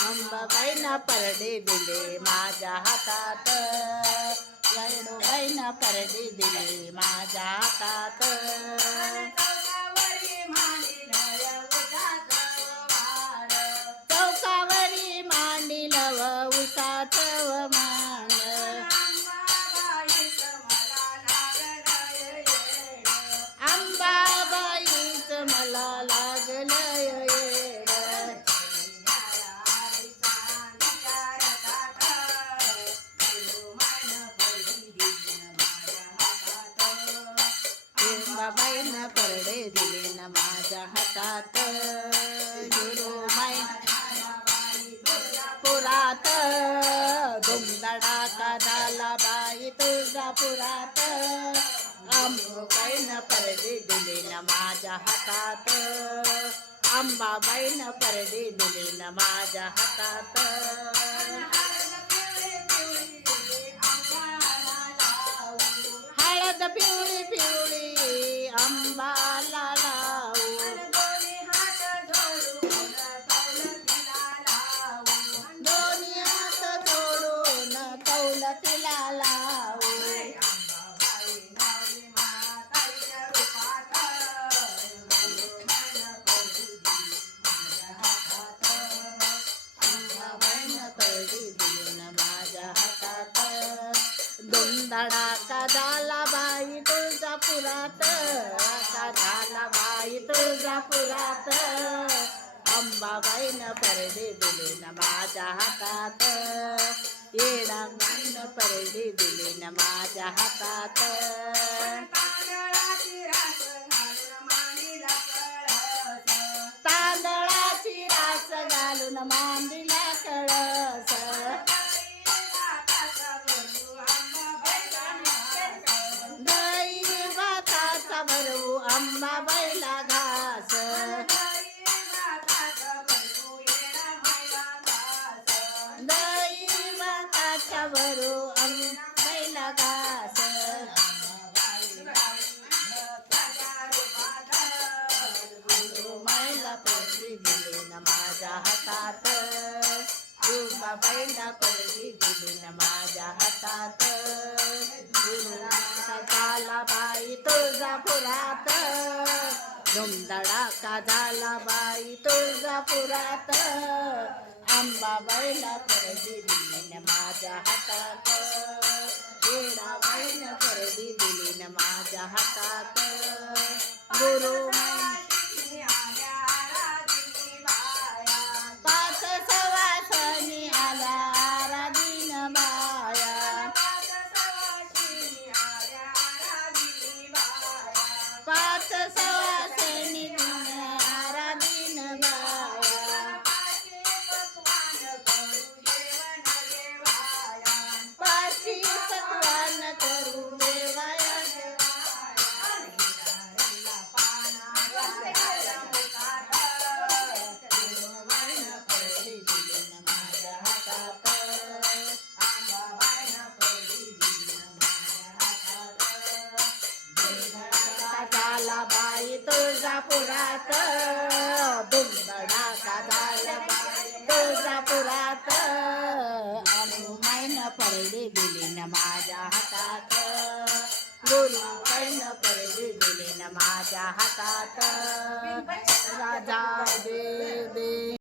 अंबाबाईनं परडे दिले माझ्या हातात अंबाबाईनं परडे दिले माझ्या हातात. उसाच मान अंबाबाईचं मला लागलंय येड. अंबाबाईच मला लागलं येड अंबाबाईनं परडे दिले ना माझ्या हातात अंबाबाईनं दिले न माझ्या हातात. अंबाबाईनं परडे दिले न माझ्या हातात. हळद पिवळी पिवळी धुमधडाका झाला बाई तुळजापुरात का झाला बाई तुळजापुरात. अंबाबाईनं परडे दिले न माझ्या हातात येडाबाईनं परडे दिले न माझ्या हातात. बाबाईला पडली दिली न माझ्या हातात. झाला बाई तुळजापुरात. धुमधडाका झाला बाई तुळजापुरात. अंबाबाईला पडली दिली न माझ्या हातात. येडाबाईनं पडली दिली न माझ्या हातात. गुरु तुळजापुरात धुमधडाका झाला बाई तुळजापुरात अनुमाईनं पडली दिली न माझ्या हातात. गुरुबाईनं पडली दिली न माझ्या हातात. राजा दे.